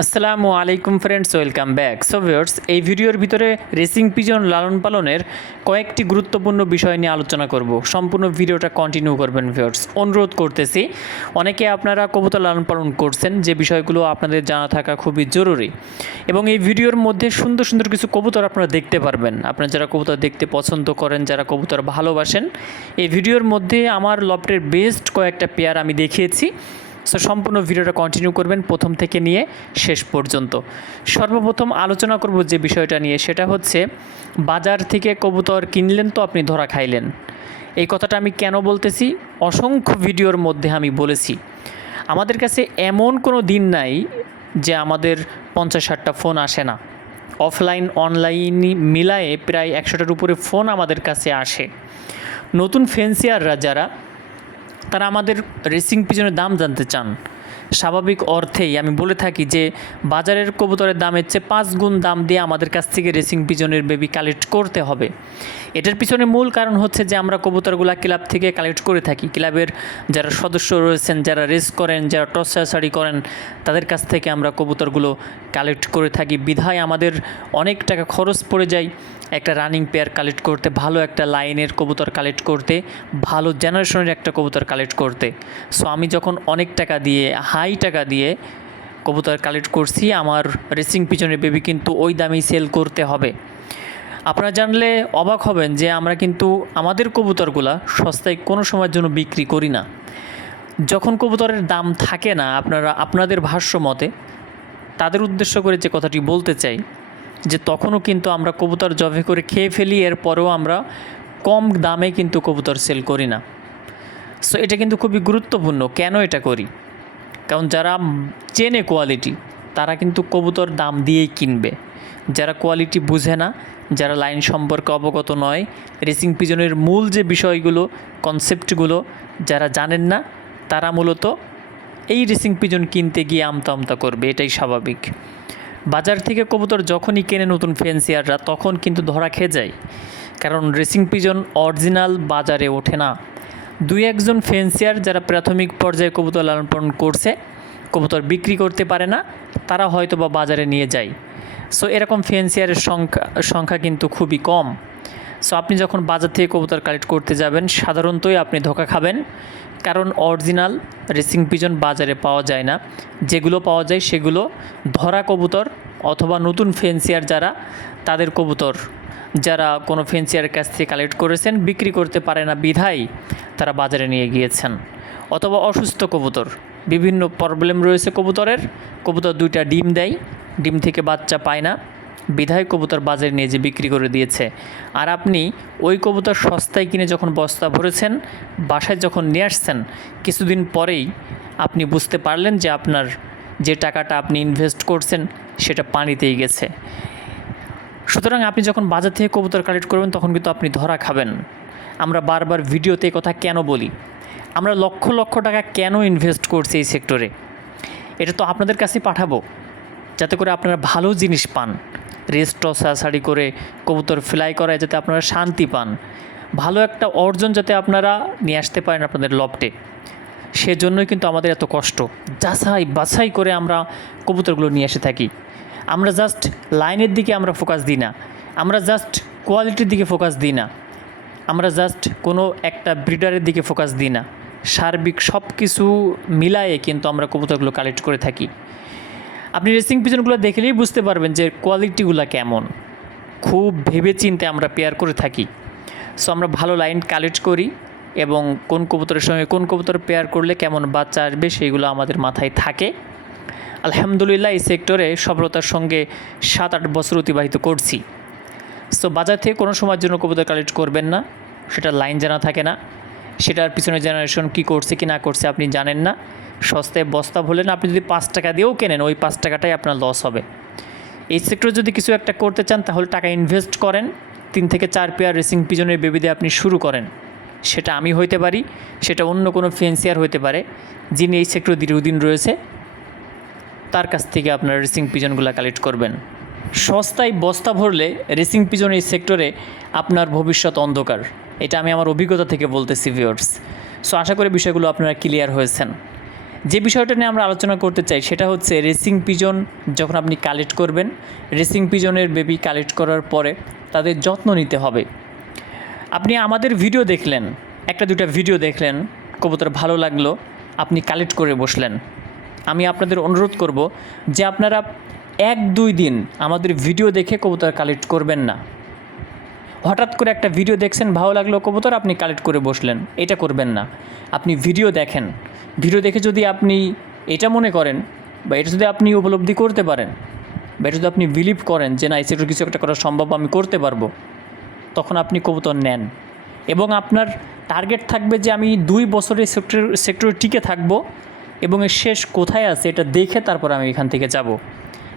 আসসালামু আলাইকুম friends welcome back so viewers এই ভিডিওর ভিতরে রেসিং পিজন লালন পালনের কয়েকটি গুরুত্বপূর্ণ বিষয় নিয়ে আলোচনা করব। সম্পূর্ণ ভিডিওটা কন্টিনিউ করবেন ভিউয়ার্স অনুরোধ করতেছি, অনেকে আপনারা কবুতর লালন পালন করছেন, যে বিষয়গুলো আপনাদের জানা থাকা খুবই জরুরি। এবং এই ভিডিওর মধ্যে সুন্দর সুন্দর কিছু কবুতর আপনারা দেখতে পারবেন। আপনারা যারা কবুতর দেখতে পছন্দ করেন, যারা কবুতর ভালোবাসেন, এই ভিডিওর মধ্যে আমার লফটের বেস্ট কয়েকটা পেয়ার আমি দেখিয়েছি। সো সম্পূর্ণ ভিডিওটা কন্টিনিউ করবেন প্রথম থেকে নিয়ে শেষ পর্যন্ত। সর্বপ্রথম আলোচনা করব যে বিষয়টা নিয়ে, সেটা হচ্ছে বাজার থেকে কবুতর কিনলেন তো আপনি ধরা খাইলেন। এই কথাটা আমি কেন বলতেছি? অসংখ্য ভিডিওর মধ্যে আমি বলেছি। আমাদের কাছে এমন কোনো দিন নাই যে আমাদের পঞ্চাশ ষাটটা ফোন আসে না। অফলাইন, অনলাইন মিলায়ে প্রায় একশোটার উপরে ফোন আমাদের কাছে আসে। নতুন ফেন্সিয়াররা যারা তারা আমাদের রেসিং পিজনের দাম জানতে চান। স্বাভাবিক অর্থেই আমি বলে থাকি যে, বাজারের কবুতরের দামের চেয়ে পাঁচ গুণ দাম দিয়ে আমাদের কাছ থেকে রেসিং পিজনের বেবি কালেক্ট করতে হবে। এটার পিছনে মূল কারণ হচ্ছে যে আমরা কবুতরগুলা ক্লাব থেকে কালেক্ট করে থাকি। ক্লাবের যারা সদস্য রয়েছেন, যারা রেস করেন, যারা টসাসারি করেন, তাদের কাছ থেকে আমরা কবুতরগুলো কালেক্ট করে থাকি। বিধায় আমাদের অনেক টাকা খরচ পড়ে যায় একটা রানিং পেয়ার কালেক্ট করতে, ভালো একটা লাইনের কবুতর কালেক্ট করতে, ভালো জেনারেশনের একটা কবুতর কালেক্ট করতে। সো আমি যখন অনেক টাকা দিয়ে হাই টাকা দিয়ে কবুতর কালেক্ট করছি, আমার রেসিং পিছনে বেবি কিন্তু ওই দামেই সেল করতে হবে। আপনারা জানলে অবাক হবেন যে আমরা কিন্তু আমাদের কবুতরগুলা সস্তায় কোনো সময়ের জন্য বিক্রি করি না। যখন কবুতরের দাম থাকে না, আপনারা, আপনাদের ভাষ্য মতে, তাদের উদ্দেশ্য করে যে কথাটি বলতে চাই, যে তখনও কিন্তু আমরা কবুতর জবে করে খেয়ে ফেলি, এরপরেও আমরা কম দামে কিন্তু কবুতর সেল করি না। সো এটা কিন্তু খুবই গুরুত্বপূর্ণ কেন এটা করি? কারণ যারা চেনে কোয়ালিটি, তারা কিন্তু কবুতর দাম দিয়েই কিনবে। যারা কোয়ালিটি বুঝে না, যারা লাইন সম্পর্কে অবগত নয় রেসিং পিজনের মূল যে বিষয়গুলো কনসেপ্টগুলো যারা জানেন না, তারা মূলত এই রেসিং পিজন কিনতে গিয়ে আমতা আমতা করবে, এটাই স্বাভাবিক। বাজার থেকে কবুতর যখনই কেনে নতুন ফেন্সিয়াররা তখন কিন্তু ধরা খেয়ে যায়। কারণ রেসিং পিজন অরিজিনাল বাজারে ওঠে না। দুই একজন ফেন্সিয়ার যারা প্রাথমিক পর্যায়ে কবুতর লালন পালন করছে, কবুতর বিক্রি করতে পারে না, তারা হয়তো বা বাজারে নিয়ে যায়। সো এরকম ফেন্সিয়ারের সংখ্যা সংখ্যা কিন্তু খুবই কম। সো আপনি যখন বাজার থেকে কবুতর কালেক্ট করতে যাবেন, সাধারণতই আপনি ধোকা খাবেন। কারণ অরিজিনাল রেসিং পিজন বাজারে পাওয়া যায় না। যেগুলো পাওয়া যায় সেগুলো ধরা কবুতর অথবা নতুন ফেন্সিয়ার যারা, তাদের কবুতর, যারা কোনো ফেন্সিয়ার কাছ থেকে কালেক্ট করেছেন, বিক্রি করতে পারে না বিধায় তারা বাজারে নিয়ে গিয়েছেন। অথবা অসুস্থ কবুতর। বিভিন্ন প্রবলেম রয়েছে কবুতরের। কবুতর দুইটা ডিম দেয়, ডিম থেকে বাচ্চা পায় না। বিধায় কবুতর বাজারে নিয়ে যে বিক্রি করে দিয়েছে। আর আপনি ওই কবুতর সস্তায় কিনে যখন বস্তা ভরেছেন, বাসায় যখন নিয়ে আসছেন, কিছুদিন পরেই আপনি বুঝতে পারলেন যে আপনার যে টাকাটা আপনি ইনভেস্ট করছেন, সেটা পানিতেই গেছে। সুতরাং আপনি যখন বাজার থেকে কবুতর কালেক্ট করবেন, তখন কিন্তু আপনি ধরা খাবেন। আমরা বারবার ভিডিওতে কথা কেন বলি? আমরা লক্ষ লক্ষ টাকা কেন ইনভেস্ট করছি এই সেক্টরে এটা তো আপনাদের কাছেই পাঠাবো। যাতে করে আপনারা ভালো জিনিস পান। রেস্ট সারি করে কবুতর ফ্লাই করায় যাতে আপনারা শান্তি পান। ভালো একটা অর্জন যাতে আপনারা নিয়ে আসতে পারেন আপনাদের লফটে সেজন্যই কিন্তু আমাদের এত কষ্ট। যাচাই বাছাই করে আমরা কবুতরগুলো নিয়ে এসে থাকি। আমরা জাস্ট লাইনের দিকে আমরা ফোকাস দিই না। আমরা জাস্ট কোয়ালিটির দিকে ফোকাস দিই না। আমরা জাস্ট কোনো একটা ব্রিডারের দিকে ফোকাস দিই না। সার্বিক সব কিছু মিলায়ে কিন্তু আমরা কবুতরগুলো কালেক্ট করে থাকি। আপনি রেসিং পিজনগুলো দেখলেই বুঝতে পারবেন যে কোয়ালিটিগুলো কেমন। খুব ভেবে চিন্তে আমরা পেয়ার করে থাকি। সো আমরা ভালো লাইন কালেক্ট করি এবং কোন কবুতরের সঙ্গে কোন কবুতর পেয়ার করলে কেমন বাচ্চা আসবে সেইগুলো আমাদের মাথায় থাকে। আলহামদুলিল্লাহ, এই সেক্টরে সফলতার সঙ্গে সাত আট বছর অতিবাহিত করছি। সো বাজার থেকে কোনো সময়ের জন্য কবুতর কালেক্ট করবেন না। সেটা লাইন জানা থাকে না। সেটার পিছনে জেনারেশন কি করছে, কি না করছে আপনি জানেন না। সস্তায় বস্তা ভরলেন, আপনি যদি পাঁচ টাকা দিয়েও কেনেন, ওই পাঁচ টাকাটাই আপনার লস হবে। এই সেক্টরে যদি কিছু একটা করতে চান, তাহলে টাকা ইনভেস্ট করেন। তিন থেকে চার পেয়ার রেসিং পিজনের বেবি দিয়ে আপনি শুরু করেন। সেটা আমি হইতে পারি, সেটা অন্য কোনো ফেন্সিয়ার হইতে পারে, যিনি এই সেক্টর দীর্ঘদিন রয়েছে, তার কাছ থেকে আপনার রেসিং পিজনগুলো কালেক্ট করবেন। সস্তায় বস্তা ভরলে রেসিং পিজন এই সেক্টরে আপনার ভবিষ্যৎ অন্ধকার। এটা আমি আমার অভিজ্ঞতা থেকে বলতেছি ভিউয়ার্স সো আশা করি বিষয়গুলো আপনারা ক্লিয়ার হয়েছেন। যে বিষয়টা নিয়ে আমরা আলোচনা করতে চাই, সেটা হচ্ছে রেসিং পিজন যখন আপনি কালেক্ট করবেন রেসিং পিজনের বেবি কালেক্ট করার পরে তাদের যত্ন নিতে হবে। আপনি আমাদের ভিডিও দেখলেন, একটা দুটা ভিডিও দেখলেন, কবুতর ভালো লাগল, আপনি কালেক্ট করে বসলেন। আমি আপনাদের অনুরোধ করব যে আপনারা এক দুই দিন আমাদের ভিডিও দেখে কবুতর কালেক্ট করবেন না। হঠাৎ করে একটা ভিডিও দেখছেন, ভালো লাগল কবুতর, আপনি কালেক্ট করে বসলেন। এটা করবেন না। আপনি ভিডিও দেখেন। ভিডিও দেখে যদি আপনি এটা মনে করেন বা এটা যদি আপনি উপলব্ধি করতে পারেন বা এটা যদি আপনি বিলিভ করেন যে না এই কিছু একটা করা সম্ভব, আমি করতে পারব, তখন আপনি কবুতর নেন। এবং আপনার টার্গেট থাকবে যে আমি দুই বছরের সেক্টর সেক্টরে টিকে থাকব এবং এর শেষ কোথায় আছে, এটা দেখে তারপর আমি এখান থেকে যাব।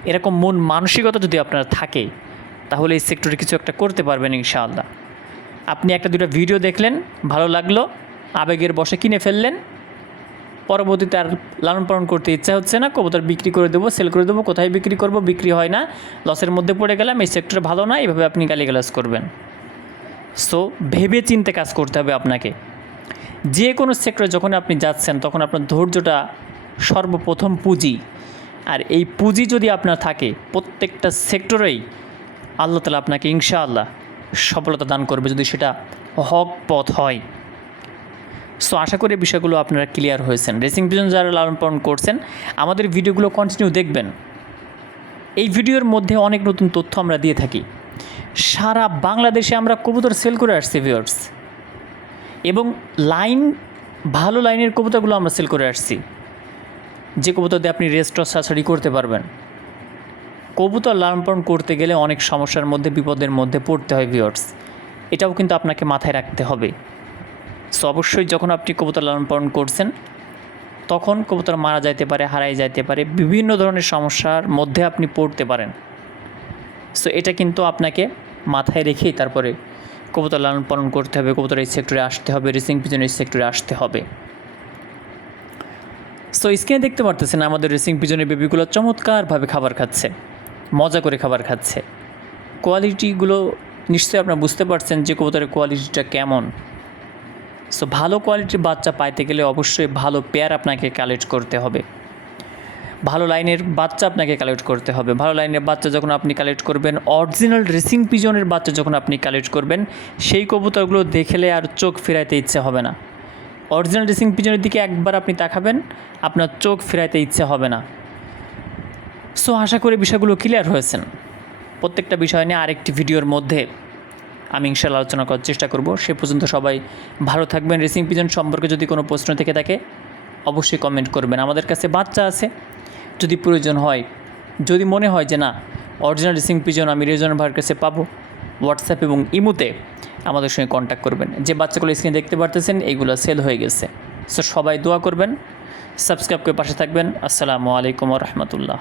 এরকম মন মানসিকতা যদি আপনার থাকে তাহলে এই সেক্টরে কিছু একটা করতে পারবেন ইনশাআল্লাহ। আপনি একটা দুটো ভিডিও দেখলেন, ভালো লাগল, আবেগের বসে কিনে ফেললেন। পরবর্তীতে আর লালন পালন করতে ইচ্ছা হচ্ছে না, কবুতর বিক্রি করে দেবো সেল করে দেবো, কোথায় বিক্রি করব, বিক্রি হয় না। লসের মধ্যে পড়ে গেলাম, এই সেক্টরে ভালো না, এইভাবে আপনি গালিগালাজ করবেন। সো ভেবে চিনতে কাজ করতে হবে আপনাকে। যে কোনো সেক্টরে যখন আপনি যাচ্ছেন, তখন আপনার ধৈর্যটা সর্বপ্রথম পুঁজি। আর এই পুঁজি যদি আপনার থাকে, প্রত্যেকটা সেক্টরেই আল্লাহ তালা আপনাকে ইনশাআল্লাহ সফলতা দান করবে যদি সেটা হক পথ হয়। সো আশা করি বিষয়গুলো আপনারা ক্লিয়ার হয়েছেন। রেসিং পিজন যারা লালন পালন করছেন, আমাদের ভিডিওগুলো কন্টিনিউ দেখবেন। এই ভিডিওর মধ্যে অনেক নতুন তথ্য আমরা দিয়ে থাকি। সারা বাংলাদেশে আমরা কবুতর সেল করে আসছি ভিউয়ার্স এবং লাইন ভালো লাইনের কবুতরগুলো আমরা সেল করে আসছি। যে কবুতর দিয়ে আপনি রেস্ট সার্সারি করতে পারবেন। কবুতর লালন পালন করতে গেলে অনেক সমস্যার মধ্যে, বিপদের মধ্যে পড়তে হয় ভিউয়ার্স এটাও কিন্তু আপনাকে মাথায় রাখতে হবে। সো অবশ্যই যখন আপনি কবুতর লালন পালন করছেন, তখন কবুতর মারা যাইতে পারে, হারাই যাইতে পারে, বিভিন্ন ধরনের সমস্যার মধ্যে আপনি পড়তে পারেন। সো এটা কিন্তু আপনাকে মাথায় রেখেই তারপরে কবুতর লালন পালন করতে হবে কবুতর এই সেক্টরে আসতে হবে রেসিং পিজন এই সেক্টরে আসতে হবে। সো স্ক্রিনে দেখতে পারতেছেন আমাদের রেসিং পিজনের বেবিগুলো চমৎকারভাবে খাবার খাচ্ছে। মজা করে খাবার খাচ্ছে। কোয়ালিটিগুলো নিশ্চয়ই আপনারা বুঝতে পারছেন যে কবুতরের কোয়ালিটিটা কেমন। সো ভালো কোয়ালিটির বাচ্চা পাইতে গেলে অবশ্যই ভালো পেয়ার আপনাকে কালেক্ট করতে হবে। ভালো লাইনের বাচ্চা আপনাকে কালেক্ট করতে হবে। ভালো লাইনের বাচ্চা যখন আপনি কালেক্ট করবেন অরিজিনাল রেসিং পিজনের বাচ্চা যখন আপনি কালেক্ট করবেন, সেই কবুতরগুলো দেখলে আর চোখ ফেরাইতে ইচ্ছে হবে না। অরিজিনাল রেসিং পিজনের দিকে একবার আপনি তাকাবেন, আপনার চোখ ফেরাইতে ইচ্ছে হবে না। সো আশা করি বিষয়গুলো ক্লিয়ার হয়েছেন প্রত্যেকটা বিষয় নিয়ে আরেকটি ভিডিওর মধ্যে আমি ইনশাল্লাহ আলোচনা করার চেষ্টা করব। সে পর্যন্ত সবাই ভালো থাকবেন। রেসিং পিজন সম্পর্কে যদি কোনো প্রশ্ন থেকে থাকে, অবশ্যই কমেন্ট করবেন। আমাদের কাছে বাচ্চা আছে, যদি প্রয়োজন হয়, যদি মনে হয় যে না অরিজিনাল রেসিং পিজন আমি রেজন ভাইয়ের কাছে পাবো হোয়াটসঅ্যাপ এবং ইমুতে আমাদের সঙ্গে কন্ট্যাক্ট করবেন। যে বাচ্চাগুলো স্ক্রিনে দেখতে পারতেছেন এইগুলো সেল হয়ে গেছে। সো সবাই দোয়া করবেন সাবস্ক্রাইব করে পাশে থাকবেন। আসসালামু আলাইকুম রহমতুল্লাহ।